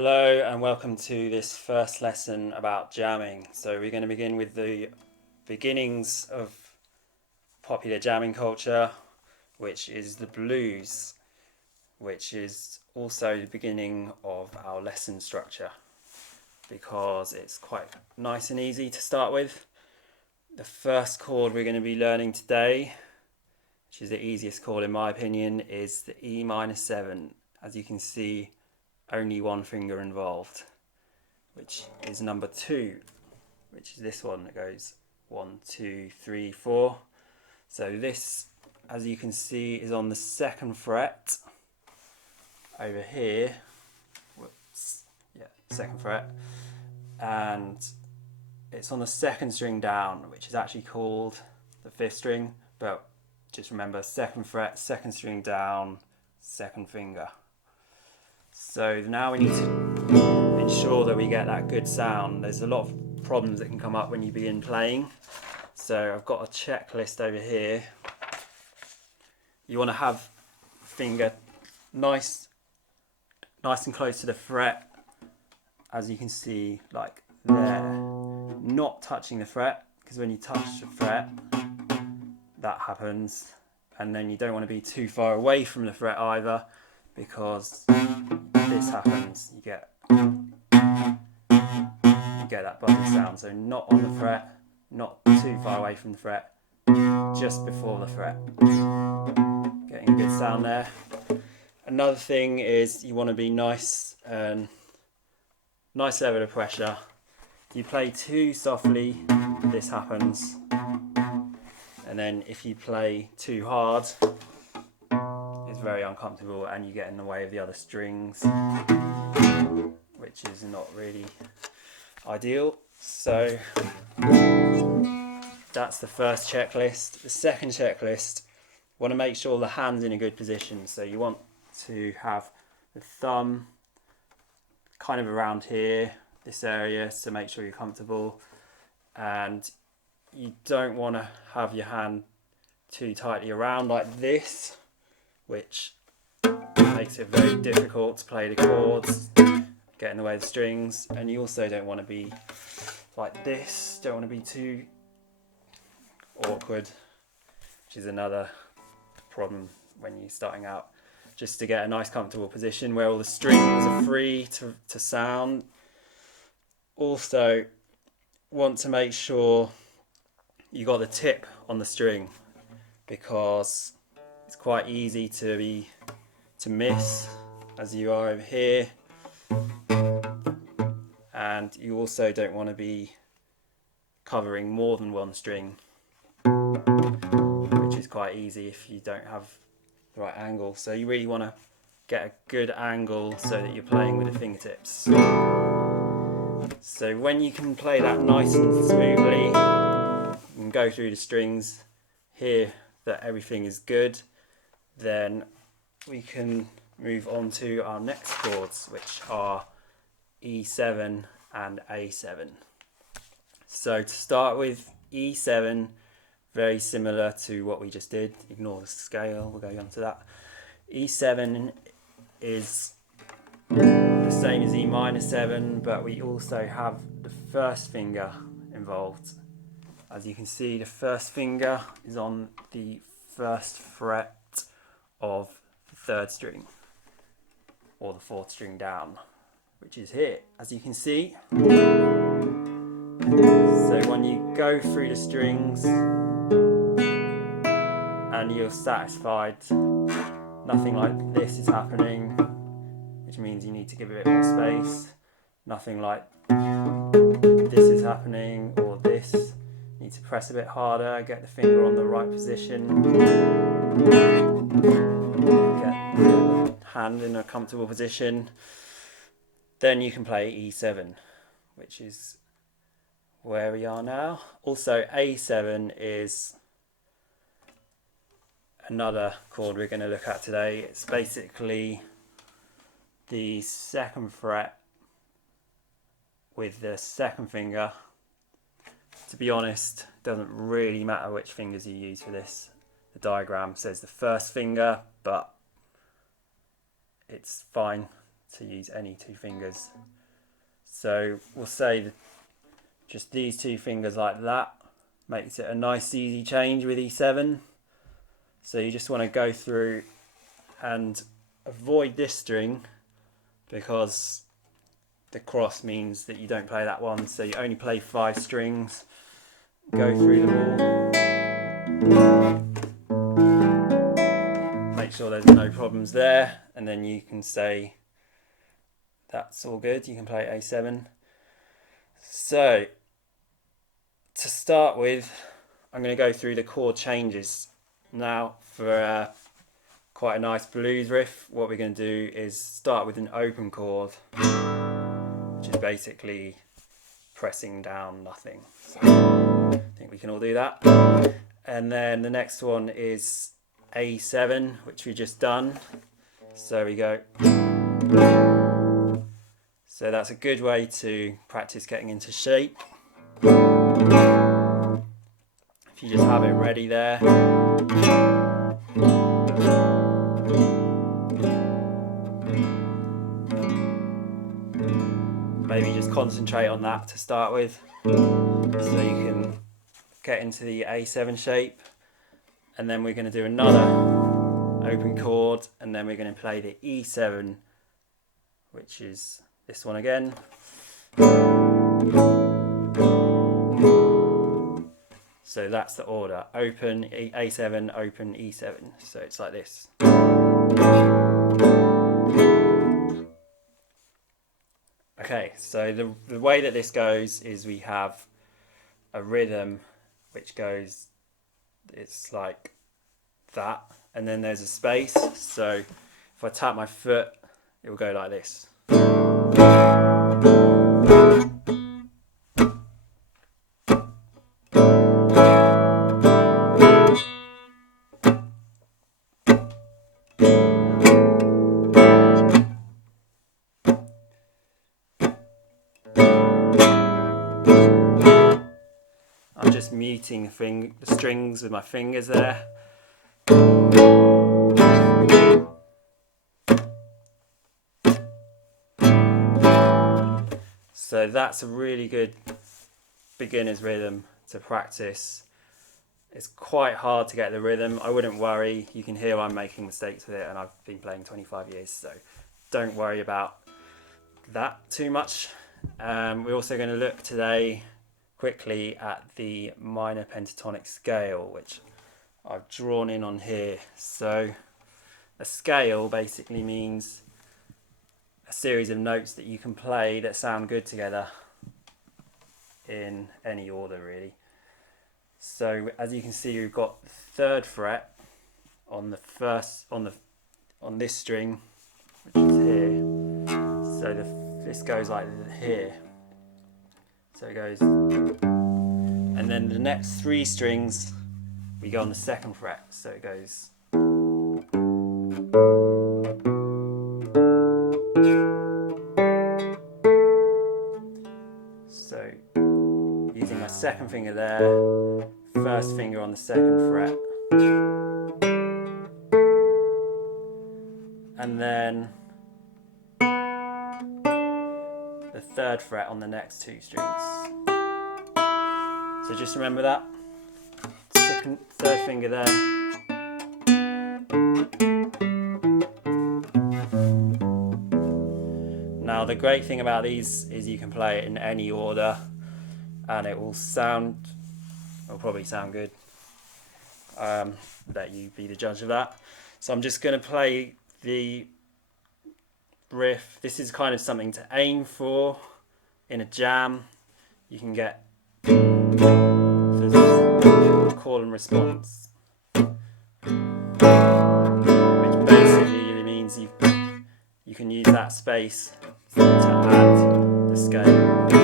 Hello and welcome to this first lesson about jamming. So we're going to begin with the beginnings of popular jamming culture, which is the blues, which is also the beginning of our lesson structure because it's quite nice and easy to start with. The first chord we're going to be learning today, which is the easiest chord in my opinion, is the E minor 7. As you can see, only one finger involved, which is number 2, which is this one that goes 1, 2, 3, 4. So this, as you can see, is on the 2nd fret over here. Whoops, yeah, 2nd fret, and it's on the 2nd string down, which is actually called the 5th string, but just remember 2nd fret, 2nd string down, 2nd finger. So now we need to ensure that we get that good sound. There's a lot of problems that can come up when you begin playing. So I've got a checklist over here. You want to have finger nice and close to the fret, as you can see, like there. Not touching the fret, because when you touch the fret, that happens. And then you don't want to be too far away from the fret either, because this happens. You get that buzzing sound. So not on the fret, not too far away from the fret, just before the fret. Getting a good sound there. Another thing is you want to be nice level of pressure. If you play too softly, this happens. And then if you play too hard, it's very uncomfortable and you get in the way of the other strings, which is not really ideal. So that's the first checklist. The second checklist, you want to make sure the hand's in a good position. So you want to have the thumb kind of around here, this area, to make sure you're comfortable. And you don't want to have your hand too tightly around like this, which makes it very difficult to play the chords, get in the way of the strings. And you also don't want to be like this, don't want to be too awkward, which is another problem when you're starting out. Just to get a nice comfortable position where all the strings are free to sound. Also want to make sure you got the tip on the string, because it's quite easy to miss, as you are over here. And you also don't want to be covering more than one string, which is quite easy if you don't have the right angle. So you really want to get a good angle so that you're playing with the fingertips. So when you can play that nice and smoothly, you can go through the strings, hear that everything is good, then we can move on to our next chords, which are E7 and A7. So to start with, E7, very similar to what we just did. Ignore the scale, we'll go on to that. E7 is the same as E minor 7, but we also have the first finger involved. As you can see, the first finger is on the 1st fret of the 3rd string, or the 4th string down, which is here, as you can see. So when you go through the strings and you're satisfied, nothing like this is happening, which means you need to give it a bit more space. Nothing like this is happening, or this. You need to press a bit harder, get the finger on the right position, get the hand in a comfortable position. Then you can play E7, which is where we are now. Also, A7 is another chord we're going to look at today. It's basically the 2nd fret with the 2nd finger. To be honest, it doesn't really matter which fingers you use for this. The diagram says the 1st finger, but it's fine to use any two fingers. So we'll say that just these two fingers like that makes it a nice easy change with E7. So you just want to go through and avoid this string because the cross means that you don't play that one, so you only play 5 strings, go through them all, make sure there's no problems there, and then you can say that's all good, you can play A7. So to start with, I'm going to go through the chord changes. Now for quite a nice blues riff, what we're going to do is start with an open chord, which is basically pressing down nothing. So I think we can all do that. And then the next one is A7, which we just done. So we go. So that's a good way to practice getting into shape. If you just have it ready there. Maybe just concentrate on that to start with, so you can get into the A7 shape, and then we're going to do another open chord, and then we're going to play the E7, which is this one again. So that's the order: open A7, open E7. So it's like this. Okay, so the way that this goes is we have a rhythm which goes, it's like that, and then there's a space. So if I tap my foot, it will go like this. I'm just muting the strings with my fingers there. So that's a really good beginner's rhythm to practice. It's quite hard to get the rhythm. I wouldn't worry. You can hear I'm making mistakes with it, and I've been playing 25 years, so don't worry about that too much. We're also going to look today quickly at the minor pentatonic scale, which I've drawn in on here. So a scale basically means a series of notes that you can play that sound good together in any order, really. So as you can see, we've got the 3rd fret on on this string, which is here. So this goes like here. So it goes, and then the next 3 strings we go on the 2nd fret. So it goes. So using my 2nd finger there, 1st finger on the 2nd fret, and then the 3rd fret on the next 2 strings. So just remember that. 3rd finger there. Now the great thing about these is you can play it in any order and it will probably sound good. Let you be the judge of that. So I'm just going to play the riff. This is kind of something to aim for in a jam. You can get the call and response, which basically means you can use that space to add the scale.